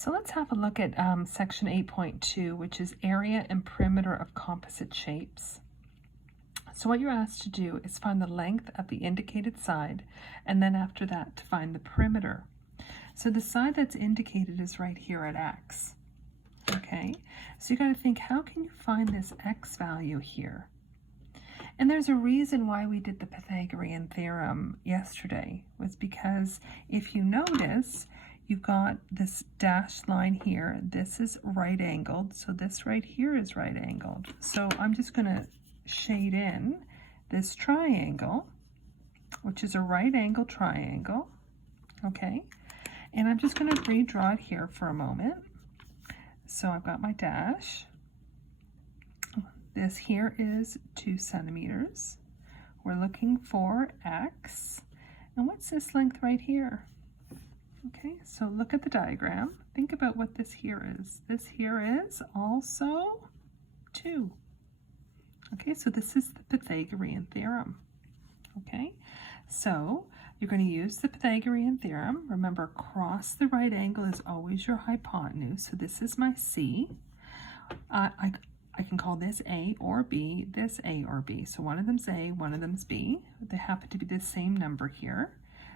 So let's have a look at section 8.2, which is area and perimeter of composite shapes. So what you're asked to do is find the length of the indicated side, and then after that to find the perimeter. So the side that's indicated is right here at x. Okay, so you got to think, how can you find this x value here? And there's a reason why we did the Pythagorean theorem yesterday, was because if you notice, you've got this dashed line here. This is right angled, so this right here is right angled. So I'm just going to shade in this triangle, which is a right angle triangle. Okay, and I'm just going to redraw it here for a moment. So I've got my dash. This here is 2 centimeters. We're looking for x. And what's this length right here? Okay, so look at the diagram. Think about what this here is. This here is also 2. Okay, so this is the Pythagorean theorem. Okay, so you're going to use the Pythagorean theorem. Remember, across the right angle is always your hypotenuse. So this is my C. I can call this A or B, this A or B. So one of them's A, one of them's B. They happen to be the same number here.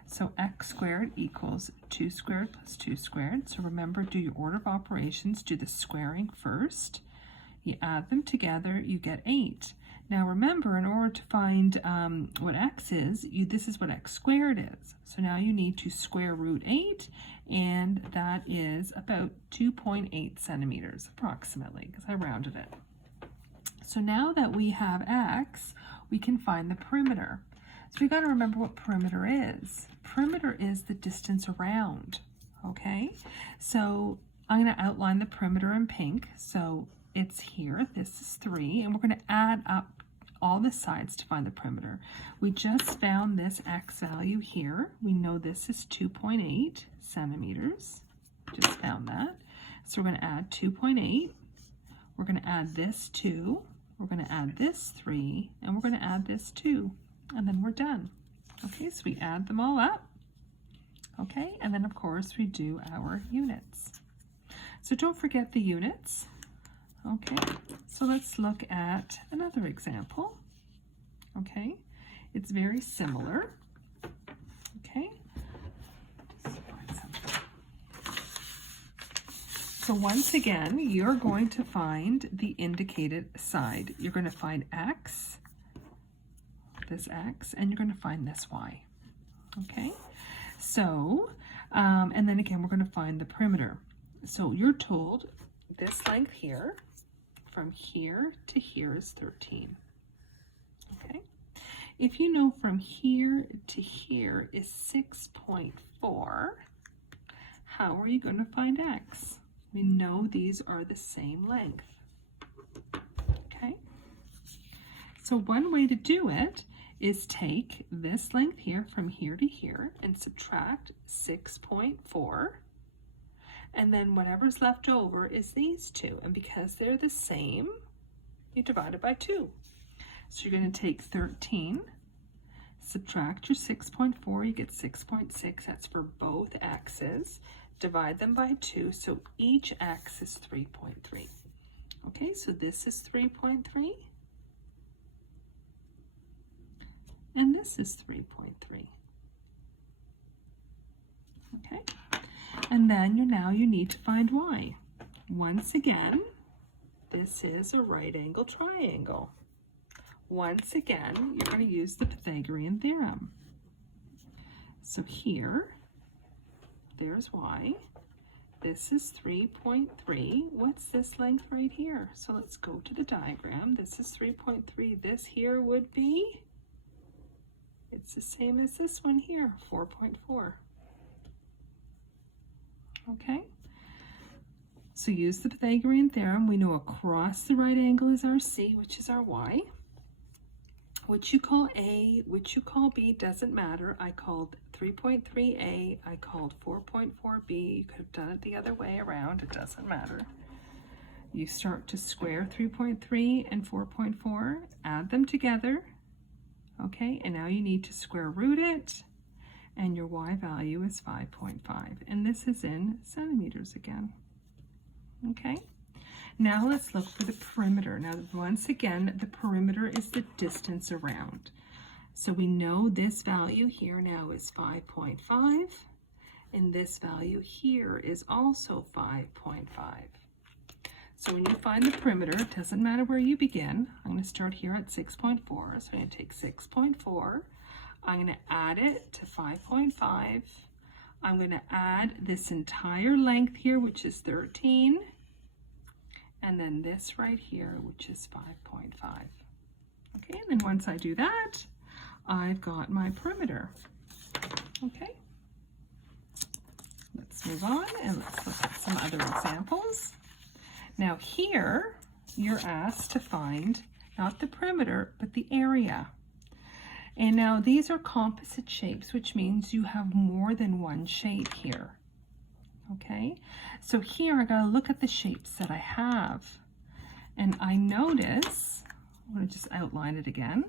So x squared equals 2 squared plus 2 squared. So remember, do your order of operations, do the squaring first. You add them together, you get 8. Now remember, in order to find what x is, this is what x squared is. So now you need to square root 8, and that is about 2.8 centimeters approximately, because I rounded it. So now that we have x, we can find the perimeter. So we got to remember what perimeter is. Perimeter is the distance around, okay? So I'm going to outline the perimeter in pink. So it's here, this is 3, and we're going to add up all the sides to find the perimeter. We just found this x value here. We know this is 2.8 centimeters. Just found that. So we're going to add 2.8. We're going to add this 2. We're going to add this 3. And we're going to add this 2. And then we're done. Okay, so we add them all up. Okay, and then of course we do our units. So don't forget the units. Okay, so let's look at another example. Okay, it's very similar. Okay, so once again, you're going to find the indicated side. You're going to find x, this x, and you're going to find this y. Okay, so, and then again, we're going to find the perimeter. So you're told this length here, from here to here is 13. Okay, if you know from here to here is 6.4, how are you going to find x? We know these are the same length. Okay, so one way to do it is take this length here from here to here and subtract 6.4. And then whatever's left over is these two. And because they're the same, you divide it by 2. So you're going to take 13, subtract your 6.4, you get 6.6. That's for both x's. Divide them by 2, so each x is 3.3. Okay, so this is 3.3. And this is 3.3. Okay. And then you need to find y. Once again, this is a right angle triangle. Once again, you're going to use the Pythagorean theorem. So here, there's y. This is 3.3. What's this length right here? So let's go to the diagram. This is 3.3. This here would be, it's the same as this one here, 4.4. Okay, so use the Pythagorean theorem. We know across the right angle is our C, which is our y. What you call A, which you call B, doesn't matter. I called 3.3A, I called 4.4B. You could have done it the other way around, it doesn't matter. You start to square 3.3 and 4.4, add them together, okay, and now you need to square root it. and your y value is 5.5. And this is in centimeters again. Okay, now let's look for the perimeter. Now, once again, the perimeter is the distance around. So we know this value here now is 5.5, and this value here is also 5.5. So when you find the perimeter, it doesn't matter where you begin. I'm going to start here at 6.4. So I'm going to take 6.4. I'm going to add it to 5.5. I'm going to add this entire length here, which is 13. And then this right here, which is 5.5. Okay, and then once I do that, I've got my perimeter. Okay, let's move on and let's look at some other examples. Now here, you're asked to find not the perimeter, but the area. And now these are composite shapes, which means you have more than one shape here. Okay, so here I gotta look at the shapes that I have. And I notice, I'm gonna just outline it again,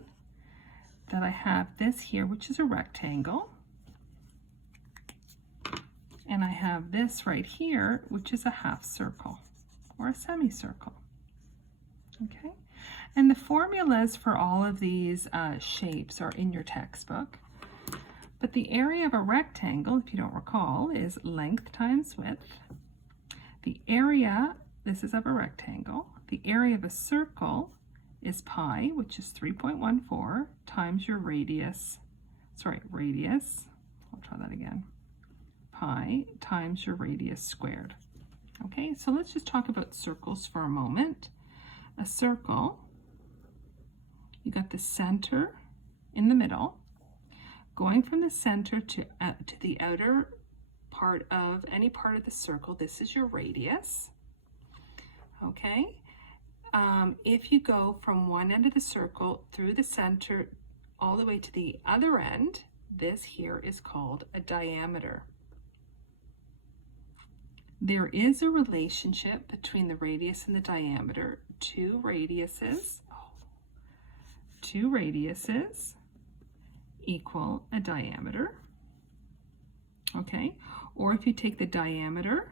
that I have this here, which is a rectangle. And I have this right here, which is a half circle or a semicircle. Okay, and the formulas for all of these shapes are in your textbook. But the area of a rectangle, if you don't recall, is length times width. The area, this is of a rectangle. The area of a circle is pi, which is 3.14 times your radius. I'll try that again. Pi times your radius squared. Okay, so let's just talk about circles for a moment. A circle, you got the center in the middle. Going from the center to the outer part of any part of the circle, this is your radius. Okay, if you go from one end of the circle through the center all the way to the other end, this here is called a diameter. There is a relationship between the radius and the diameter. Two radiuses equal a diameter. Okay, or if you take the diameter,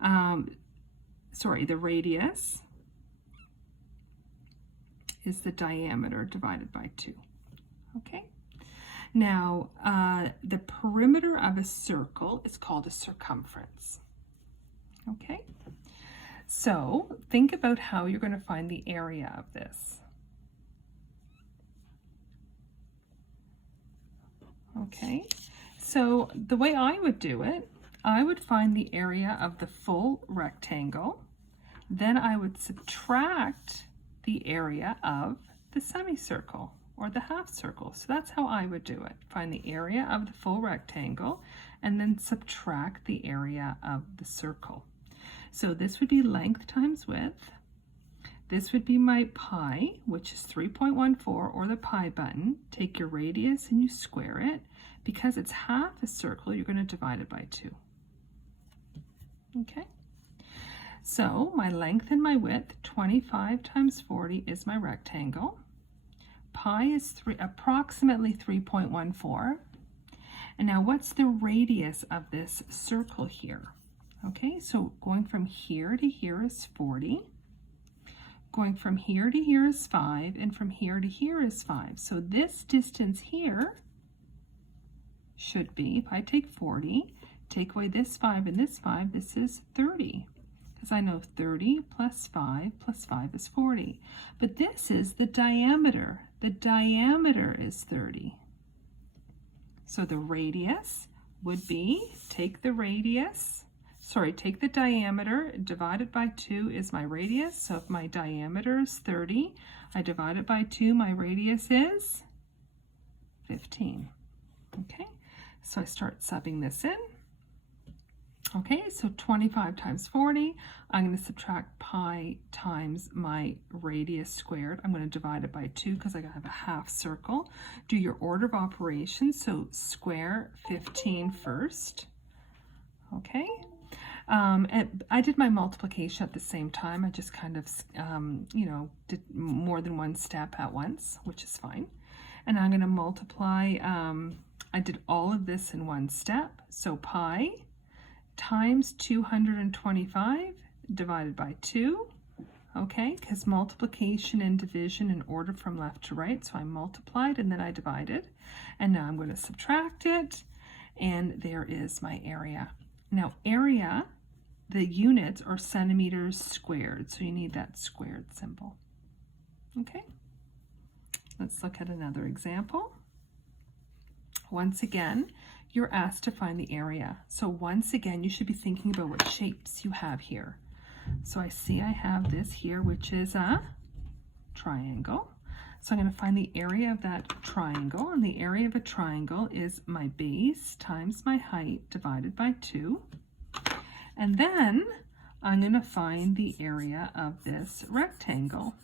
the radius is the diameter divided by 2. Okay, now the perimeter of a circle is called a circumference. Okay, so think about how you're going to find the area of this. Okay, so the way I would do it, I would find the area of the full rectangle, then I would subtract the area of the semicircle or the half circle. So that's how I would do it. Find the area of the full rectangle and then subtract the area of the circle. So this would be length times width. This would be my pi, which is 3.14, or the pi button. Take your radius and you square it. Because it's half a circle, you're going to divide it by 2. Okay, so my length and my width, 25 times 40 is my rectangle. Pi is approximately 3.14. And now what's the radius of this circle here? Okay, so going from here to here is 40. Going from here to here is 5, and from here to here is 5. So this distance here should be, if I take 40, take away this 5 and this 5, this is 30. Because I know 30 plus 5 is 40. But this is the diameter. The diameter is 30. So the radius would be, take the diameter, divided by 2 is my radius. So if my diameter is 30, I divide it by 2, my radius is 15. Okay, so I start subbing this in. Okay, so 25 times 40, I'm going to subtract pi times my radius squared. I'm going to divide it by 2 because I have a half circle. Do your order of operations, so square 15 first. Okay, and I did my multiplication at the same time. I just kind of, did more than one step at once, which is fine. And I'm going to multiply I did all of this in one step. So pi times 225 divided by 2. Okay, because multiplication and division in order from left to right. So I multiplied and then I divided. And now I'm going to subtract it. And there is my area. Now area, the units are centimeters squared. So you need that squared symbol. Okay, let's look at another example. Once again, you're asked to find the area. So once again, you should be thinking about what shapes you have here. So I see I have this here, which is a triangle. So I'm going to find the area of that triangle, and the area of a triangle is my base times my height divided by 2. And then I'm going to find the area of this rectangle.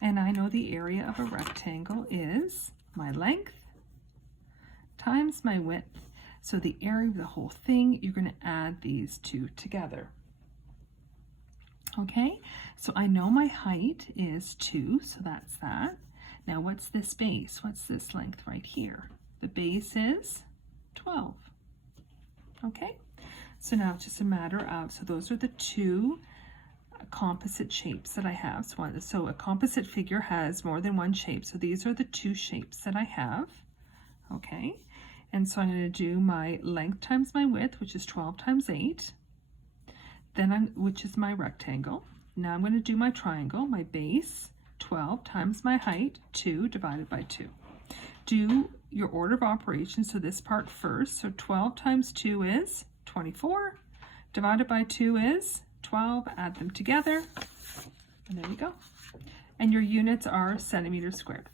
And I know the area of a rectangle is my length times my width. So the area of the whole thing, you're going to add these two together. Okay, so I know my height is 2, so that's that. Now what's this base? What's this length right here? The base is 12. Okay, so now it's just a matter of, so those are the two composite shapes that I have. So a composite figure has more than one shape. So these are the two shapes that I have. Okay, and so I'm going to do my length times my width, which is 12 times 8. Then which is my rectangle. Now I'm going to do my triangle, my base, 12 times my height, 2 divided by 2. Do your order of operations, so this part first. So 12 times 2 is 24, divided by 2 is 12, add them together, and there you go. And your units are centimeters squared.